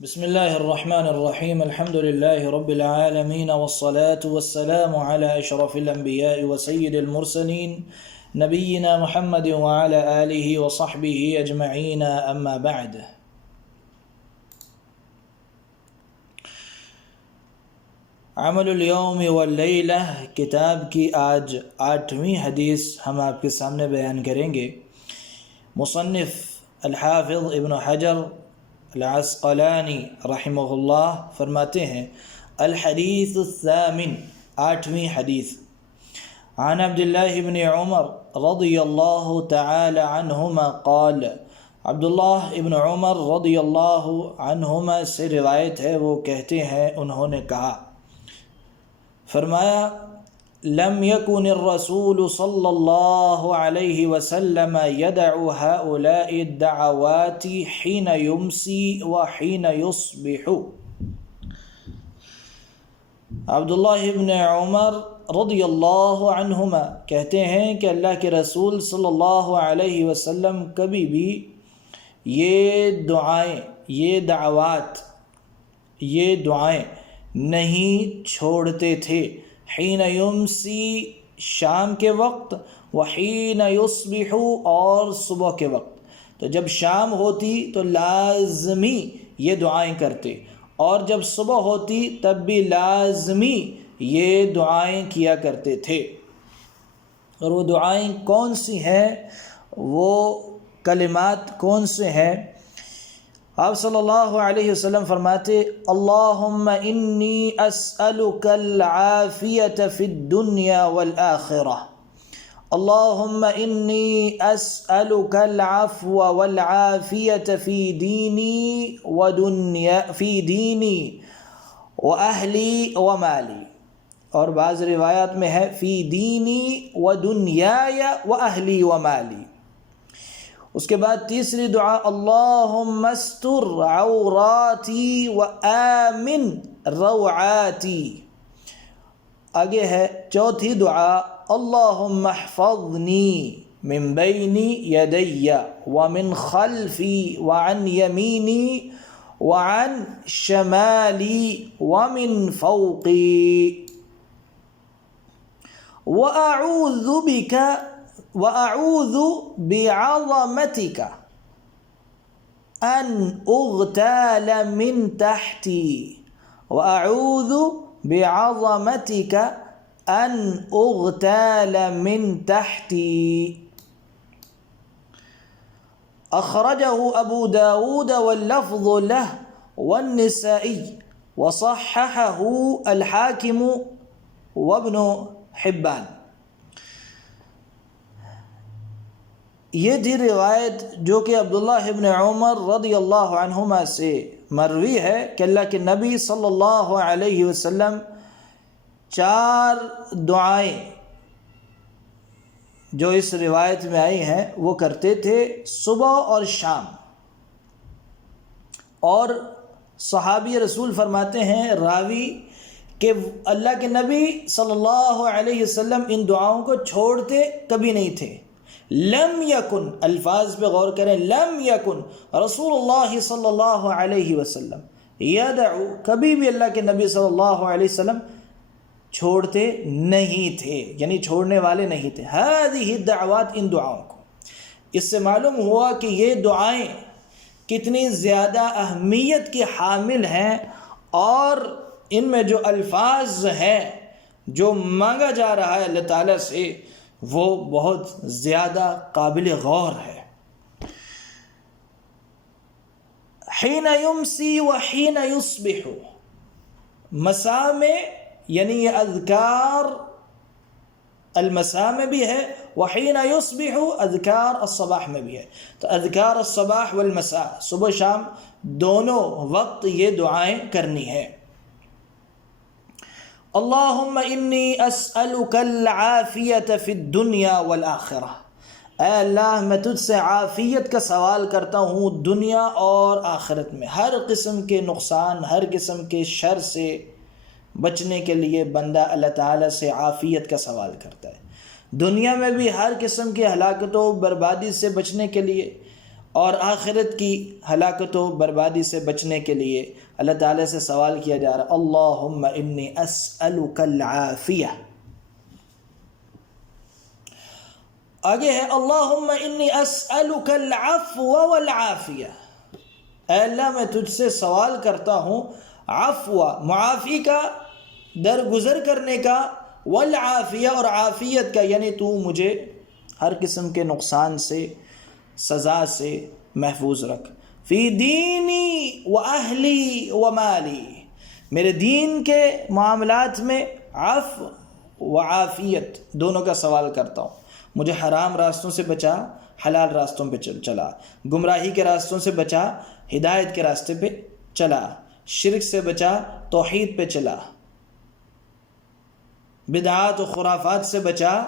بسم الله الرحمن الرحيم الحمد لله رب العالمين والصلاة والسلام على أشرف الأنبياء وسيد المرسلين نبينا محمد وعلى آله وصحبه أجمعين أما بعد. عمل اليوم واللیلہ کتاب کی آج 8ویں حدیث ہم آپ کے سامنے بیان کریں گے. مصنف الحافظ ابن حجر العسقلانی رحمہ اللہ فرماتے ہیں الحدیث الثامن، 8ویں حدیث. عن عبداللہ بن عمر رضی اللہ تعالی عنہما قال، عبداللہ ابن عمر رضی اللہ عنہما سے روایت ہے، وہ کہتے ہیں انہوں نے کہا، فرمایا لم يكن الرسول صلی اللہ علیہ وسلم يدع هؤلاء الدعوات حين يمسي وحين يصبح. عبداللہ ابن عمر رضی اللہ عنہما کہتے ہیں کہ اللہ کے رسول صلی اللہ علیہ وسلم کبھی بھی یہ دعائیں، یہ دعوات، یہ دعائیں نہیں چھوڑتے تھے. حین یمسی، شام کے وقت، وحین یصبح، اور صبح کے وقت. تو جب شام ہوتی تو لازمی یہ دعائیں کرتے، اور جب صبح ہوتی تب بھی لازمی یہ دعائیں کیا کرتے تھے. اور وہ دعائیں کون سی ہیں، وہ کلمات کون سے ہیں؟ آپ صلی اللہ علیہ وسلم فرماتے اللہم انی اسألک العافیۃ فی الدنیا والآخرہ. اللہم انی اسألک العفو والعافیۃ فی دینی واہلی ومالی. اور بعض روایات میں ہے فی دینی ودنیای واہلی ومالی. اس کے بعد تیسری دعا اللہم استر عوراتی وآمن روعاتی. آگے ہے چوتھی دعا اللہم احفظنی من بین یدی ومن خلفی وعن یمینی وعن شمالی ومن فوقی وأعوذ بعظمتك أن أغتال من تحتي وأعوذ بعظمتك أن أغتال من تحتي. أخرجه أبو داود واللفظ له والنسائي وصححه الحاكم وابن حبان. یہ تھی روایت جو کہ عبداللہ ابن عمر رضی اللہ عنہما سے مروی ہے کہ اللہ کے نبی صلی اللہ علیہ وسلم 4 دعائیں جو اس روایت میں آئی ہیں وہ کرتے تھے صبح اور شام. اور صحابی رسول فرماتے ہیں راوی کہ اللہ کے نبی صلی اللہ علیہ وسلم ان دعاؤں کو چھوڑتے کبھی نہیں تھے. لم یکن، الفاظ پہ غور کریں، لم یکن رسول اللہ صلی اللہ علیہ وسلم یدعو، کبھی بھی اللہ کے نبی صلی اللہ علیہ وسلم چھوڑتے نہیں تھے، یعنی چھوڑنے والے نہیں تھے. ہذہ الدعوات، ان دعاؤں کو. اس سے معلوم ہوا کہ یہ دعائیں کتنی زیادہ اہمیت کی حامل ہیں، اور ان میں جو الفاظ ہیں جو مانگا جا رہا ہے اللہ تعالیٰ سے وہ بہت زیادہ قابل غور ہے. حین یمسی وحین یصبح، مساء میں، یعنی یہ اذکار المساء میں بھی ہے، وحین یصبح اذکار الصباح میں بھی ہے. تو اذکار الصباح والمساء، صبح شام دونوں وقت یہ دعائیں کرنی ہے. اللہم انی اسألک العافیۃ فی الدنیا والآخرہ. اے اللہ میں تجھ سے عافیت کا سوال کرتا ہوں دنیا اور آخرت میں. ہر قسم کے نقصان، ہر قسم کے شر سے بچنے کے لیے بندہ اللہ تعالیٰ سے عافیت کا سوال کرتا ہے. دنیا میں بھی ہر قسم کی ہلاکت و بربادی سے بچنے کے لیے، اور آخرت کی ہلاکت و بربادی سے بچنے کے لیے اللہ تعالیٰ سے سوال کیا جا رہا اللہم انی اسألک العافیہ. آگے ہے اللہم انی اسألک العفو والعافیہ. اے اللہ میں تجھ سے سوال کرتا ہوں عفو معافی کا، درگزر کرنے کا، والعافیہ اور عافیت کا، یعنی تو مجھے ہر قسم کے نقصان سے، سزا سے محفوظ رکھ. فی دینی و اہلی و مالی، میرے دین کے معاملات میں عفو و عافیت دونوں کا سوال کرتا ہوں. مجھے حرام راستوں سے بچا، حلال راستوں پہ چلا، گمراہی کے راستوں سے بچا، ہدایت کے راستے پہ چلا، شرک سے بچا، توحید پہ چلا، بدعات و خرافات سے بچا،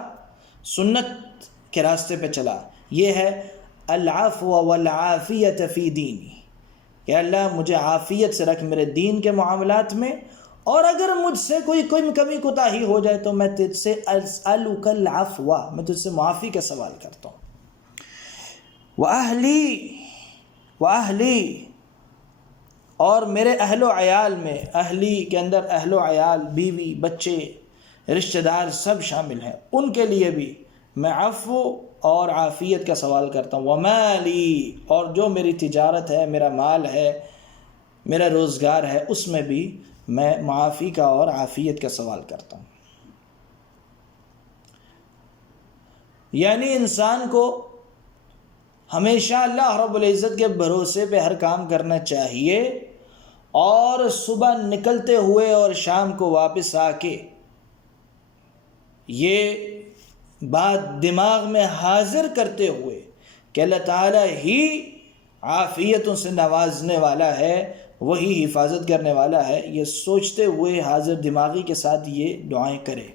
سنت کے راستے پہ چلا. یہ ہے العفو والعافیت فی دینی، کہ اللہ مجھے عافیت سے رکھ میرے دین کے معاملات میں، اور اگر مجھ سے کوئی کمی کوتاہی ہو جائے تو میں تجھ سے اسألک العفو، میں تجھ سے معافی کا سوال کرتا ہوں. وَأَهْلِي اور میرے اہل و عیال میں، اہلی کے اندر اہل و عیال، بیوی، بچے، رشتہ دار سب شامل ہیں، ان کے لیے بھی میں عفو اور عافیت کا سوال کرتا ہوں. وَمَالِي اور جو میری تجارت ہے، میرا مال ہے، میرا روزگار ہے، اس میں بھی میں معافی کا اور عافیت کا سوال کرتا ہوں. یعنی انسان کو ہمیشہ اللہ رب العزت کے بھروسے پہ ہر کام کرنا چاہیے، اور صبح نکلتے ہوئے اور شام کو واپس آ کے یہ بات دماغ میں حاضر کرتے ہوئے کہ اللہ تعالیٰ ہی عافیتوں سے نوازنے والا ہے، وہی حفاظت کرنے والا ہے، یہ سوچتے ہوئے حاضر دماغی کے ساتھ یہ دعائیں کرے.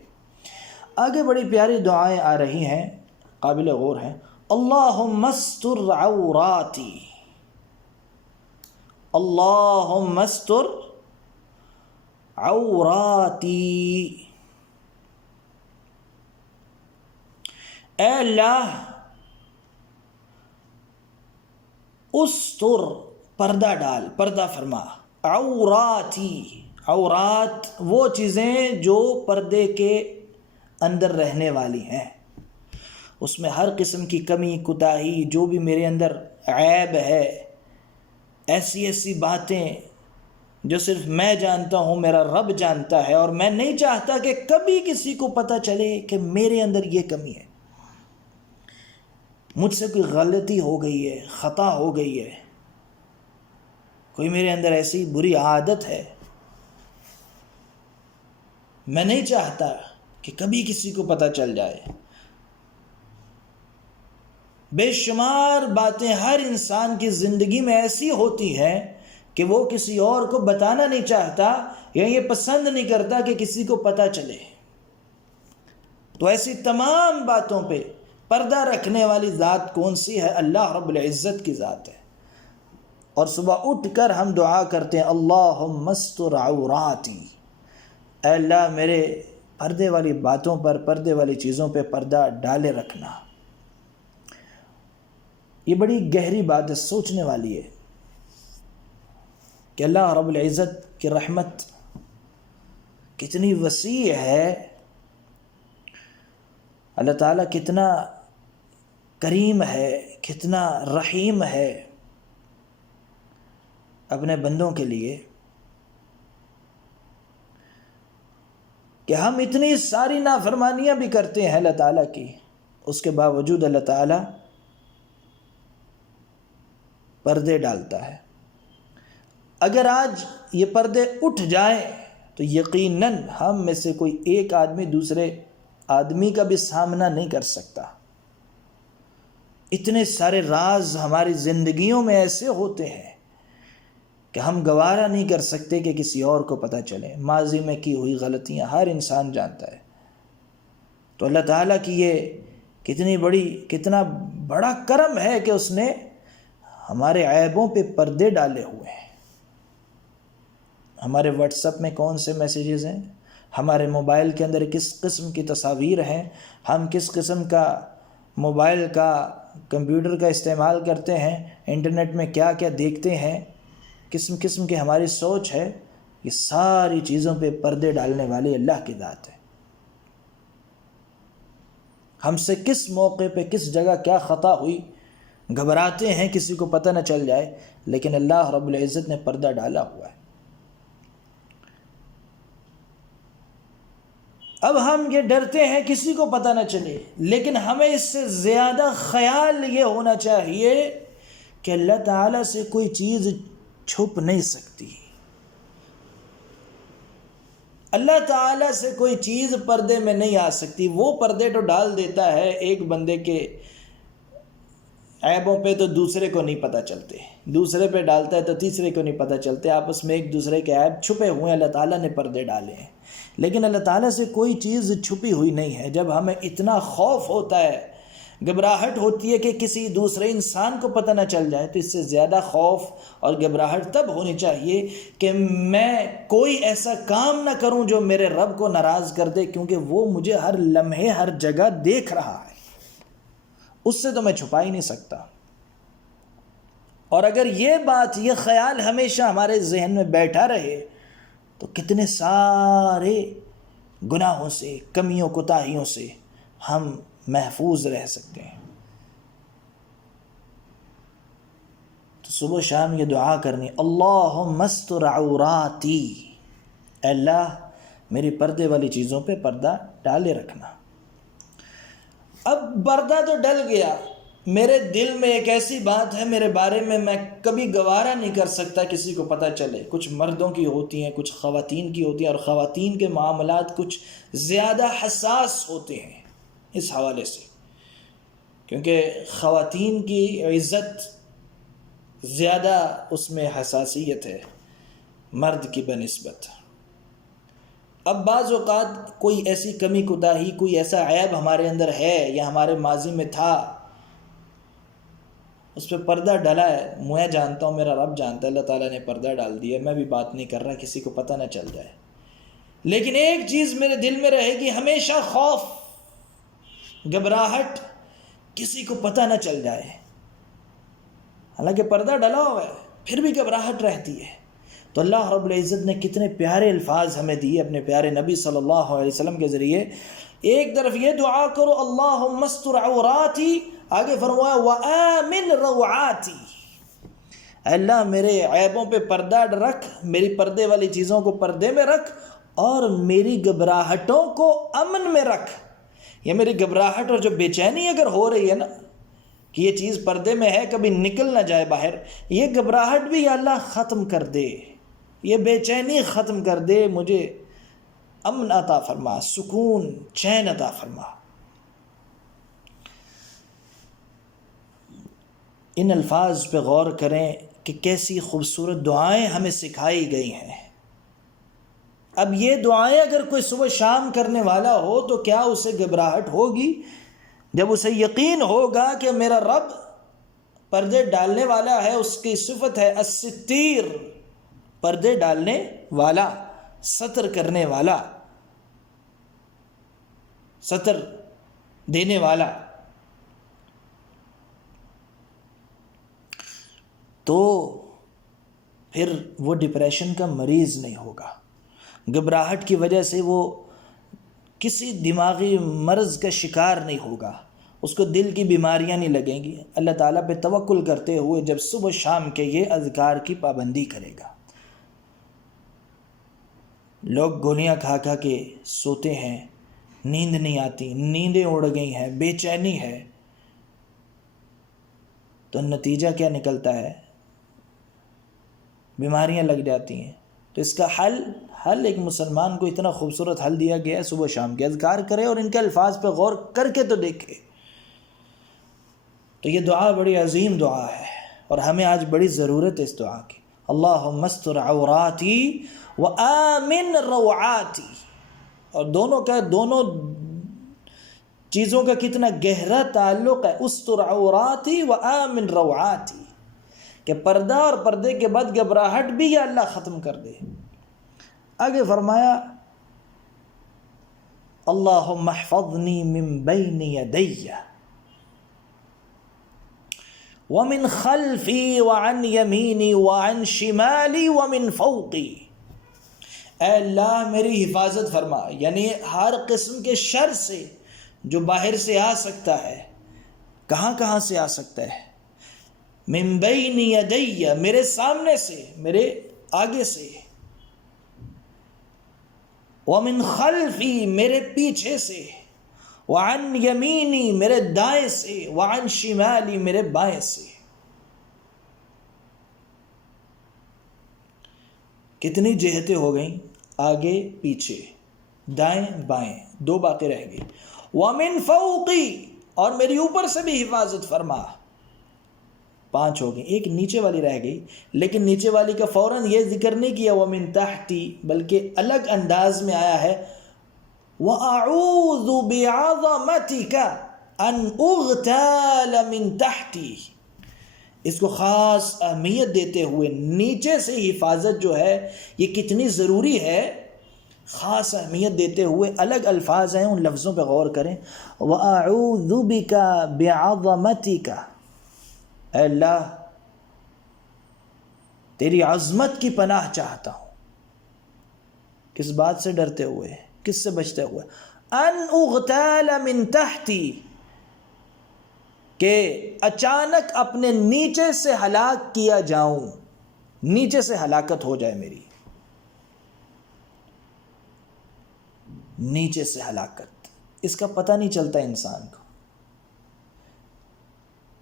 آگے بڑی پیاری دعائیں آ رہی ہیں، قابل غور ہیں. اللہم استر عوراتی، اللہم استر عوراتی. اے اللہ استر پردہ ڈال، پردہ فرما. عوراتی، عورات وہ چیزیں جو پردے کے اندر رہنے والی ہیں، اس میں ہر قسم کی کمی کوتاہی، جو بھی میرے اندر عیب ہے، ایسی باتیں جو صرف میں جانتا ہوں، میرا رب جانتا ہے، اور میں نہیں چاہتا کہ کبھی کسی کو پتہ چلے کہ میرے اندر یہ کمی ہے، مجھ سے کوئی غلطی ہو گئی ہے، خطا ہو گئی ہے، کوئی میرے اندر ایسی بری عادت ہے. میں نہیں چاہتا کہ کبھی کسی کو پتہ چل جائے. بے شمار باتیں ہر انسان کی زندگی میں ایسی ہوتی ہیں کہ وہ کسی اور کو بتانا نہیں چاہتا، یا یہ پسند نہیں کرتا کہ کسی کو پتہ چلے. تو ایسی تمام باتوں پہ پردہ رکھنے والی ذات کون سی ہے؟ اللہ رب العزت کی ذات ہے. اور صبح اٹھ کر ہم دعا کرتے ہیں اللہم استر عوراتی، اے اللہ میرے پردے والی باتوں پر، پردے والی چیزوں پہ پردہ ڈالے رکھنا. یہ بڑی گہری بات ہے، سوچنے والی ہے کہ اللہ رب العزت کی رحمت کتنی وسیع ہے، اللہ تعالیٰ کتنا کریم ہے، کتنا رحیم ہے اپنے بندوں کے لیے، کہ ہم اتنی ساری نافرمانیاں بھی کرتے ہیں اللہ تعالیٰ کی، اس کے باوجود اللہ تعالیٰ پردے ڈالتا ہے. اگر آج یہ پردے اٹھ جائیں تو یقیناً ہم میں سے کوئی ایک آدمی دوسرے آدمی کا بھی سامنا نہیں کر سکتا. اتنے سارے راز ہماری زندگیوں میں ایسے ہوتے ہیں کہ ہم گوارا نہیں کر سکتے کہ کسی اور کو پتہ چلے. ماضی میں کی ہوئی غلطیاں ہر انسان جانتا ہے. تو اللہ تعالیٰ کی یہ کتنا بڑا کرم ہے کہ اس نے ہمارے عیبوں پہ پردے ڈالے ہوئے ہیں. ہمارے واٹس ایپ میں کون سے میسیجز ہیں، ہمارے موبائل کے اندر کس قسم کی تصاویر ہیں، ہم کس قسم کا موبائل کا کمپیوٹر کا استعمال کرتے ہیں، انٹرنیٹ میں کیا کیا دیکھتے ہیں، قسم قسم کی ہماری سوچ ہے، یہ ساری چیزوں پہ پردے ڈالنے والی اللہ کی ذات ہے۔ ہم سے کس موقع پہ کس جگہ کیا خطا ہوئی گھبراتے ہیں کسی کو پتہ نہ چل جائے، لیکن اللہ رب العزت نے پردہ ڈالا ہوا ہے۔ اب ہم یہ ڈرتے ہیں کسی کو پتہ نہ چلے، لیکن ہمیں اس سے زیادہ خیال یہ ہونا چاہیے کہ اللہ تعالیٰ سے کوئی چیز چھپ نہیں سکتی، اللہ تعالیٰ سے کوئی چیز پردے میں نہیں آ سکتی۔ وہ پردے تو ڈال دیتا ہے ایک بندے کے عیبوں پہ تو دوسرے کو نہیں پتہ چلتے، دوسرے پہ ڈالتا ہے تو تیسرے کو نہیں پتہ چلتے، آپس میں ایک دوسرے کے عیب چھپے ہوئے ہیں، اللہ تعالیٰ نے پردے ڈالے ہیں۔ لیکن اللہ تعالیٰ سے کوئی چیز چھپی ہوئی نہیں ہے۔ جب ہمیں اتنا خوف ہوتا ہے، گھبراہٹ ہوتی ہے کہ کسی دوسرے انسان کو پتہ نہ چل جائے، تو اس سے زیادہ خوف اور گھبراہٹ تب ہونی چاہیے کہ میں کوئی ایسا کام نہ کروں جو میرے رب کو ناراض کر دے، کیونکہ وہ مجھے ہر لمحے ہر جگہ دیکھ رہا ہے، اس سے تو میں چھپا ہی نہیں سکتا۔ اور اگر یہ بات، یہ خیال ہمیشہ ہمارے ذہن میں بیٹھا رہے تو کتنے سارے گناہوں سے، کمیوں کوتاہیوں سے ہم محفوظ رہ سکتے ہیں۔ تو صبح شام یہ دعا کرنی، اللہم استر عوراتی، اے اللہ میری پردے والی چیزوں پہ پردہ ڈالے رکھنا۔ اب پردہ تو ڈل گیا، میرے دل میں ایک ایسی بات ہے میرے بارے میں کبھی گوارا نہیں کر سکتا کسی کو پتہ چلے۔ کچھ مردوں کی ہوتی ہیں، کچھ خواتین کی ہوتی ہیں، اور خواتین کے معاملات کچھ زیادہ حساس ہوتے ہیں اس حوالے سے، کیونکہ خواتین کی عزت زیادہ اس میں حساسیت ہے مرد کی بنسبت۔ اب بعض اوقات کوئی ایسی کمی کوتاہی، کوئی ایسا عیب ہمارے اندر ہے یا ہمارے ماضی میں تھا، اس پہ پردہ ڈلا ہے، میں جانتا ہوں، میرا رب جانتا ہے، اللہ تعالیٰ نے پردہ ڈال دیا، میں بھی بات نہیں کر رہا کسی کو پتہ نہ چل جائے، لیکن ایک چیز میرے دل میں رہے گی ہمیشہ، خوف، گھبراہٹ، کسی کو پتہ نہ چل جائے۔ حالانکہ پردہ ڈلا ہوا ہے پھر بھی گھبراہٹ رہتی ہے۔ تو اللہ رب العزت نے کتنے پیارے الفاظ ہمیں دیے اپنے پیارے نبی صلی اللہ علیہ وسلم کے ذریعے۔ ایک طرف یہ دعا کرو اللہم استر عوراتی، آگے فرمایا وآمن روعاتی، اے اللہ میرے عیبوں پہ پردہ رکھ، میری پردے والی چیزوں کو پردے میں رکھ، اور میری گھبراہٹوں کو امن میں رکھ۔ یہ میری گھبراہٹ اور جو بے چینی اگر ہو رہی ہے نا کہ یہ چیز پردے میں ہے، کبھی نکل نہ جائے باہر، یہ گھبراہٹ بھی یا اللہ ختم کر دے، یہ بے چینی ختم کر دے، مجھے امن عطا فرما، سکون، چین عطا فرما۔ ان الفاظ پہ غور کریں کہ کیسی خوبصورت دعائیں ہمیں سکھائی گئی ہیں۔ اب یہ دعائیں اگر کوئی صبح شام کرنے والا ہو تو کیا اسے گھبراہٹ ہوگی؟ جب اسے یقین ہوگا کہ میرا رب پردے ڈالنے والا ہے، اس کی صفت ہے الستیر، پردے ڈالنے والا، ستر کرنے والا، ستر دینے والا، تو پھر وہ ڈپریشن کا مریض نہیں ہوگا، گھبراہٹ کی وجہ سے وہ کسی دماغی مرض کا شکار نہیں ہوگا، اس کو دل کی بیماریاں نہیں لگیں گی۔ اللہ تعالیٰ پہ توکل کرتے ہوئے جب صبح شام کے یہ اذکار کی پابندی کرے گا۔ لوگ گولیاں کھا کھا کے سوتے ہیں، نیند نہیں آتی، نیندیں اڑ گئی ہیں، بے چینی ہے، تو نتیجہ کیا نکلتا ہے؟ بیماریاں لگ جاتی ہیں۔ تو اس کا حل ایک مسلمان کو اتنا خوبصورت حل دیا گیا ہے، صبح شام کے اذکار کرے اور ان کے الفاظ پہ غور کر کے تو دیکھے۔ تو یہ دعا بڑی عظیم دعا ہے اور ہمیں آج بڑی ضرورت ہے اس دعا کی۔ اللہم استر عوراتی وآمن روعاتی، اور دونوں چیزوں کا کتنا گہرا تعلق ہے، استر عوراتی وآمن روعاتی، کہ پردہ اور پردے کے بعد گھبراہٹ بھی یا اللہ ختم کر دے۔ آگے فرمایا اللہم احفظنی من بین یدی، وَمِنْ خَلْفِي وَعَنْ يَمِينِي وَعَنْ شِمَالِي وَمِنْ فَوْقِي، اے اللہ میری حفاظت فرما، یعنی ہر قسم کے شر سے جو باہر سے آ سکتا ہے، کہاں کہاں سے آ سکتا ہے، من بین یدی، میرے سامنے سے، میرے آگے سے، ومن خلفی، میرے پیچھے سے، وعن یمینی، میرے دائیں سے، وعن شمالی، میرے بائیں سے۔ کتنی جہتیں ہو گئیں؟ آگے پیچھے، دائیں بائیں، دو باتیں رہ گئی۔ ومن فوقی، اور میری اوپر سے بھی حفاظت فرما، 5 ہو گئی، ایک نیچے والی رہ گئی، لیکن نیچے والی کا فوراً یہ ذکر نہیں کیا ومن تحتی، بلکہ الگ انداز میں آیا ہے وَأَعُوذُ بِعَظَمَتِكَ أَنْ أُغْتَالَ مِنْ تَحْتِي، اس کو خاص اہمیت دیتے ہوئے نیچے سے حفاظت جو ہے یہ کتنی ضروری ہے، خاص اہمیت دیتے ہوئے الگ الفاظ ہیں، ان لفظوں پہ غور کریں۔ وَأَعُوذُ بِكَ بِعَظَمَتِكَ، اے اللہ تیری عظمت کی پناہ چاہتا ہوں، کس بات سے ڈرتے ہوئے، کس سے بچتے ہوئے؟ ان اغتال من تحتی، کہ اچانک اپنے نیچے سے ہلاک کیا جاؤں، نیچے سے ہلاکت ہو جائے میری، نیچے سے ہلاکت، اس کا پتہ نہیں چلتا انسان کو،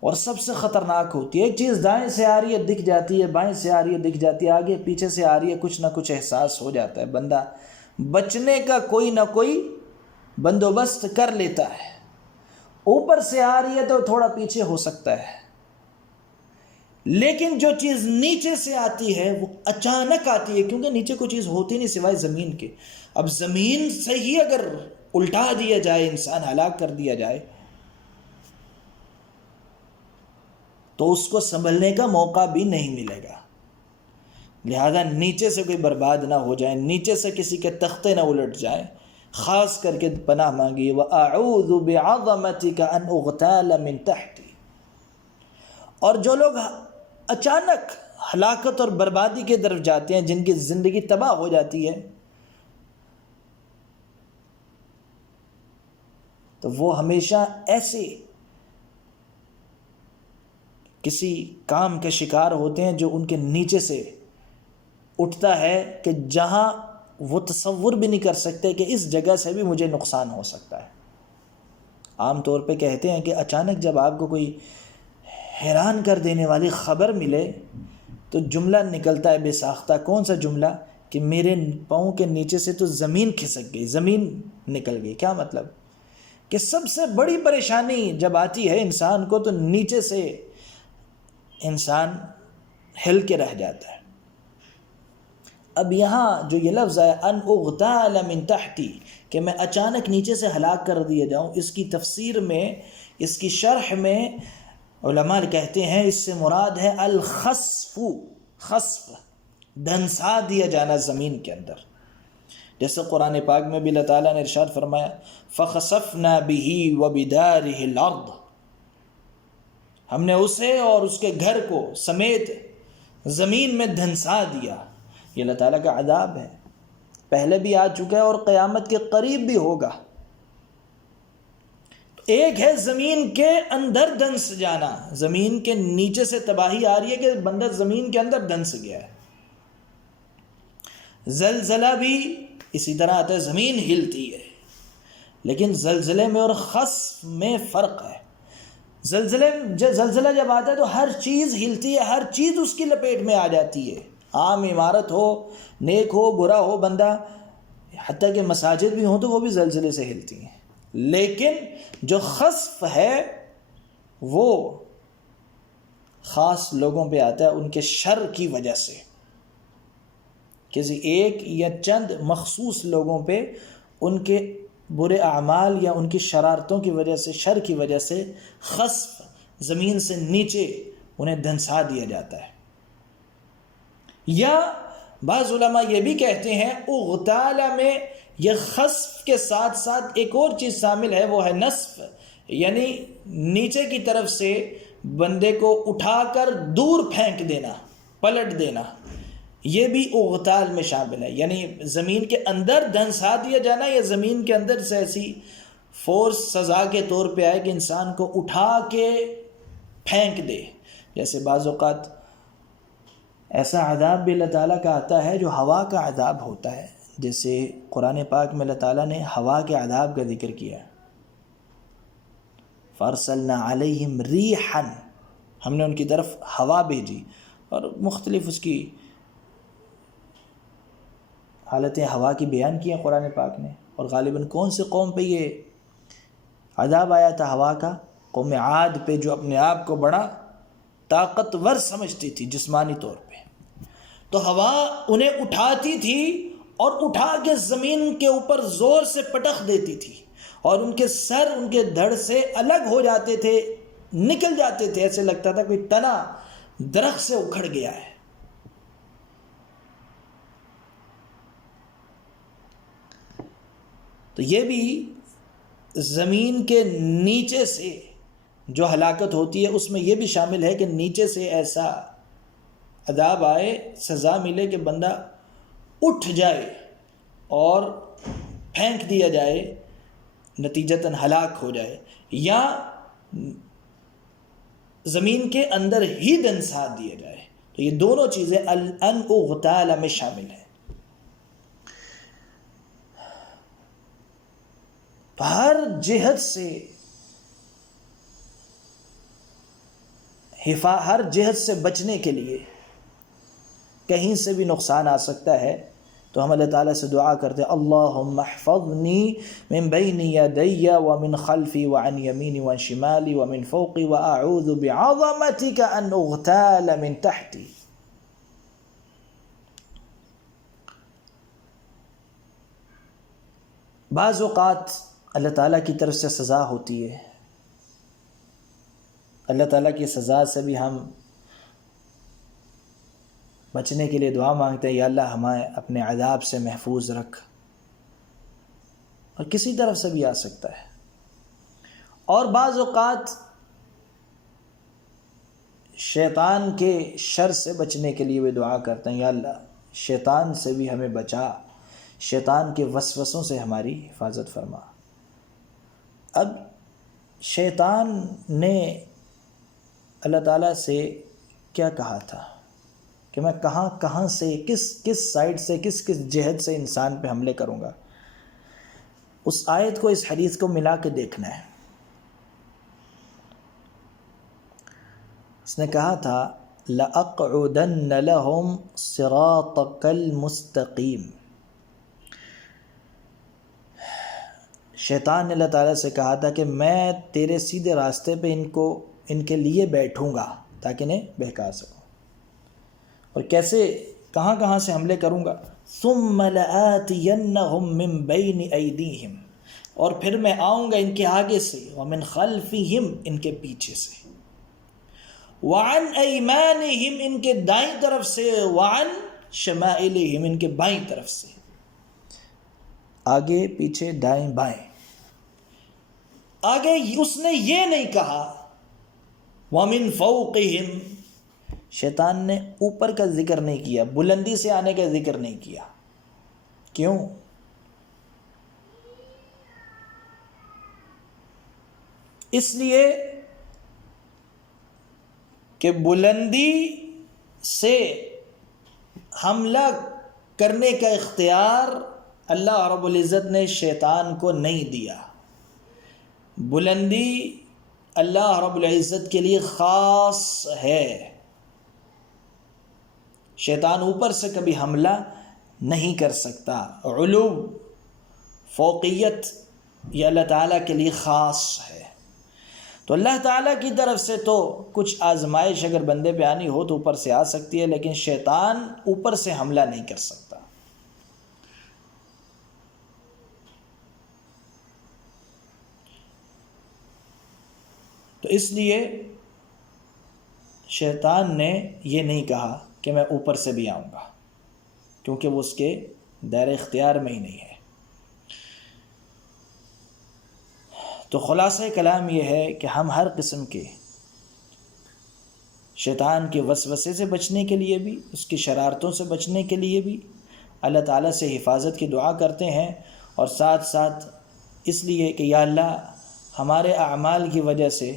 اور سب سے خطرناک ہوتی ہے، ایک چیز دائیں سے آ رہی ہے دکھ جاتی ہے، بائیں سے آ رہی ہے دکھ جاتی ہے، آگے پیچھے سے آ رہی ہے، کچھ نہ کچھ احساس ہو جاتا ہے، بندہ بچنے کا کوئی نہ کوئی بندوبست کر لیتا ہے، اوپر سے آ رہی ہے تو تھوڑا پیچھے ہو سکتا ہے، لیکن جو چیز نیچے سے آتی ہے وہ اچانک آتی ہے، کیونکہ نیچے کوئی چیز ہوتی نہیں سوائے زمین کے، اب زمین سے ہی اگر الٹا دیا جائے، انسان ہلاک کر دیا جائے، تو اس کو سنبھلنے کا موقع بھی نہیں ملے گا، لہذا نیچے سے کوئی برباد نہ ہو جائے، نیچے سے کسی کے تختے نہ الٹ جائیں، خاص کر کے پناہ مانگی وَأَعُوذُ بِعَظَمَتِكَ أَنْ أُغْتَالَ مِنْ تَحْتِي۔ اور جو لوگ اچانک ہلاکت اور بربادی کی طرف جاتے ہیں، جن کی زندگی تباہ ہو جاتی ہے، تو وہ ہمیشہ ایسے کسی کام کے شکار ہوتے ہیں جو ان کے نیچے سے اٹھتا ہے کہ جہاں وہ تصور بھی نہیں کر سکتے کہ اس جگہ سے بھی مجھے نقصان ہو سکتا ہے۔ عام طور پہ کہتے ہیں کہ اچانک جب آپ کو کوئی حیران کر دینے والی خبر ملے تو جملہ نکلتا ہے بے ساختہ، کون سا جملہ؟ کہ میرے پاؤں کے نیچے سے تو زمین کھسک گئی، زمین نکل گئی۔ کیا مطلب؟ کہ سب سے بڑی پریشانی جب آتی ہے انسان کو تو نیچے سے انسان ہل کے رہ جاتا ہے۔ اب یہاں جو یہ لفظ ہے ان اغتال من تحتی، کہ میں اچانک نیچے سے ہلاک کر دیا جاؤں، اس کی تفسیر میں، اس کی شرح میں علماء کہتے ہیں اس سے مراد ہے الخسف، خسف، دھنسا دیا جانا زمین کے اندر، جیسے قرآن پاک میں بھی اللہ تعالیٰ نے ارشاد فرمایا فَخَسَفْنَا بِهِ وَبِدَارِهِ الْأَرْضِ، ہم نے اسے اور اس کے گھر کو سمیت زمین میں دھنسا دیا۔ یہ اللہ تعالیٰ کا عذاب ہے، پہلے بھی آ چکا ہے اور قیامت کے قریب بھی ہوگا۔ ایک ہے زمین کے اندر دھنس جانا، زمین کے نیچے سے تباہی آ رہی ہے کہ بندہ زمین کے اندر دھنس گیا ہے۔ زلزلہ بھی اسی طرح آتا ہے، زمین ہلتی ہے، لیکن زلزلے میں اور خسف میں فرق ہے۔ زلزلہ جب آتا ہے تو ہر چیز ہلتی ہے، ہر چیز اس کی لپیٹ میں آ جاتی ہے، عام عمارت ہو، نیک ہو، برا ہو بندہ، حتیٰ کہ مساجد بھی ہوں تو وہ بھی زلزلے سے ہلتی ہیں۔ لیکن جو خسف ہے وہ خاص لوگوں پہ آتا ہے ان کے شر کی وجہ سے، کسی ایک یا چند مخصوص لوگوں پہ ان کے برے اعمال یا ان کی شرارتوں کی وجہ سے، شر کی وجہ سے خسف، زمین سے نیچے انہیں دھنسا دیا جاتا ہے۔ یا بعض علماء یہ بھی کہتے ہیں اغتال میں یہ خسف کے ساتھ ساتھ ایک اور چیز شامل ہے، وہ ہے نسف، یعنی نیچے کی طرف سے بندے کو اٹھا کر دور پھینک دینا، پلٹ دینا، یہ بھی اغتال میں شامل ہے. یعنی زمین کے اندر دھنسا دیا جانا یا زمین کے اندر سے ایسی فورس سزا کے طور پہ آئے کہ انسان کو اٹھا کے پھینک دے. جیسے بعض اوقات ایسا عذاب بھی اللہ تعالیٰ کا آتا ہے جو ہوا کا عذاب ہوتا ہے. جیسے قرآن پاک میں اللہ تعالیٰ نے ہوا کے عذاب کا ذکر کیا، فَأَرْسَلْنَا عَلَيْهِمْ رِيحًا، ہم نے ان کی طرف ہوا بھیجی. اور مختلف اس کی حالتیں ہوا کی بیان کی ہیں قرآن پاک نے. اور غالباً کون سے قوم پہ یہ عذاب آیا تھا ہوا کا؟ قوم عاد پہ، جو اپنے آپ کو بڑا طاقتور سمجھتی تھی جسمانی طور پہ. تو ہوا انہیں اٹھاتی تھی اور اٹھا کے زمین کے اوپر زور سے پٹخ دیتی تھی، اور ان کے سر ان کے دھڑ سے الگ ہو جاتے تھے، نکل جاتے تھے، ایسے لگتا تھا کوئی تنا درخت سے اکھڑ گیا ہے. تو یہ بھی زمین کے نیچے سے جو ہلاکت ہوتی ہے اس میں یہ بھی شامل ہے کہ نیچے سے ایسا عذاب آئے، سزا ملے کہ بندہ اٹھ جائے اور پھینک دیا جائے، نتیجتاً ہلاک ہو جائے، یا زمین کے اندر ہی دنسا دیا جائے. تو یہ دونوں چیزیں ان اغتال میں شامل ہیں. ہر جہت سے بچنے کے لیے کہیں سے بھی نقصان آ سکتا ہے تو ہم اللہ تعالیٰ سے دعا کرتے ہیں اللہم احفظنی من بین یدی ومن خلفی وعن یمینی وعن شمالی ومن فوقی واعوذ بعظمتک ان اغتال من تحتی. بعض اوقات اللہ تعالیٰ کی طرف سے سزا ہوتی ہے، اللہ تعالیٰ کی سزا سے بھی ہم بچنے کے لیے دعا مانگتے ہیں، یا اللہ ہمیں اپنے عذاب سے محفوظ رکھ. اور کسی طرف سے بھی آ سکتا ہے. اور بعض اوقات شیطان کے شر سے بچنے کے لیے بھی دعا کرتے ہیں، یا اللہ شیطان سے بھی ہمیں بچا، شیطان کے وسوسوں سے ہماری حفاظت فرما. اب شیطان نے اللہ تعالیٰ سے کیا کہا تھا کہ میں کہاں سے، کس سائڈ سے، کس جہت سے انسان پہ حملے کروں گا؟ اس آیت کو اس حدیث کو ملا کے دیکھنا ہے. اس نے کہا تھا لَأَقْعُدَنَّ لَهُمْ صِرَاطَكَ الْمُسْتَقِيمِ. شیطان نے اللہ تعالیٰ سے کہا تھا کہ میں تیرے سیدھے راستے پہ ان کے لیے بیٹھوں گا تاکہ انہیں بہکا سکوں. اور کیسے، کہاں سے حملے کروں گا؟ ثُمَّ لَآتِيَنَّهُمْ مِنْ بَيْنِ أَيْدِيهِمْ، اور پھر میں آؤں گا ان کے آگے سے، وَمِنْ خَلْفِهِمْ، ان کے پیچھے سے، وَعَنْ أَيْمَانِهِمْ، ان کے دائیں طرف سے، وَعَنْ شَمَائِلِهِمْ، ان کے بائیں طرف سے. آگے پیچھے دائیں بائیں. آگے اس نے یہ نہیں کہا وَمِن فَوْقِهِمْ، شیطان نے اوپر کا ذکر نہیں کیا، بلندی سے آنے کا ذکر نہیں کیا. کیوں؟ اس لیے کہ بلندی سے حملہ کرنے کا اختیار اللہ رب العزت نے شیطان کو نہیں دیا. بلندی اللہ رب العزت کے لیے خاص ہے. شیطان اوپر سے کبھی حملہ نہیں کر سکتا. علو، فوقیت، یہ اللہ تعالیٰ کے لیے خاص ہے. تو اللہ تعالیٰ کی طرف سے تو کچھ آزمائش اگر بندے پہ آنی ہو تو اوپر سے آ سکتی ہے، لیکن شیطان اوپر سے حملہ نہیں کر سکتا. تو اس لیے شیطان نے یہ نہیں کہا کہ میں اوپر سے بھی آؤں گا، کیونکہ وہ اس کے دائرہ اختیار میں ہی نہیں ہے. تو خلاصہ کلام یہ ہے کہ ہم ہر قسم کے شیطان کے وسوسے سے بچنے کے لیے بھی، اس کی شرارتوں سے بچنے کے لیے بھی اللہ تعالیٰ سے حفاظت کی دعا کرتے ہیں، اور ساتھ ساتھ اس لیے کہ یا اللہ ہمارے اعمال کی وجہ سے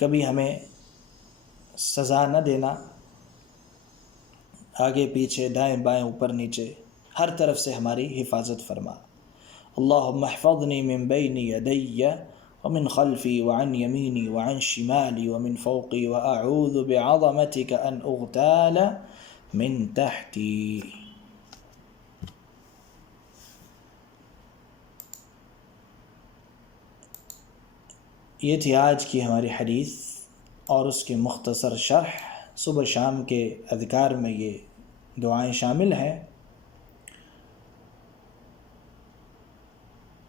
کبھی ہمیں سزا نہ دینا، آگے پیچھے دائیں بائیں اوپر نیچے ہر طرف سے ہماری حفاظت فرما۔ اللہم احفظنی من بین یدی ومن خلفی وعن یمینی وعن شمالی ومن فوقی واعوذ بعظمتک ان اغتال من تحتی۔ یہ تھی آج کی ہماری حدیث اور اس کی مختصر شرح۔ صبح شام کے اذکار میں یہ دعائیں شامل ہیں،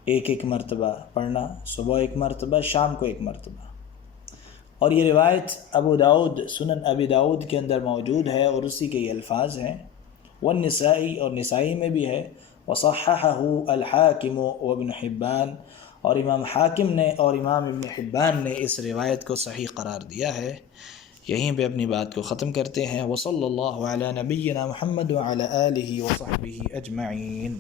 ایک ایک مرتبہ پڑھنا، صبح ایک مرتبہ، شام کو ایک مرتبہ۔ اور یہ روایت ابو داؤد، سنن ابی داؤد کے اندر موجود ہے اور اسی کے یہ الفاظ ہیں، والنسائی، اور نسائی میں بھی ہے، وصححہ الحاکم وابن حبان، اور امام حاکم نے اور امام ابن حبان نے اس روایت کو صحیح قرار دیا ہے۔ یہیں پہ اپنی بات کو ختم کرتے ہیں۔ وصلی اللہ علی نبینا محمد وعلی آلہ وصحبہ اجمعین۔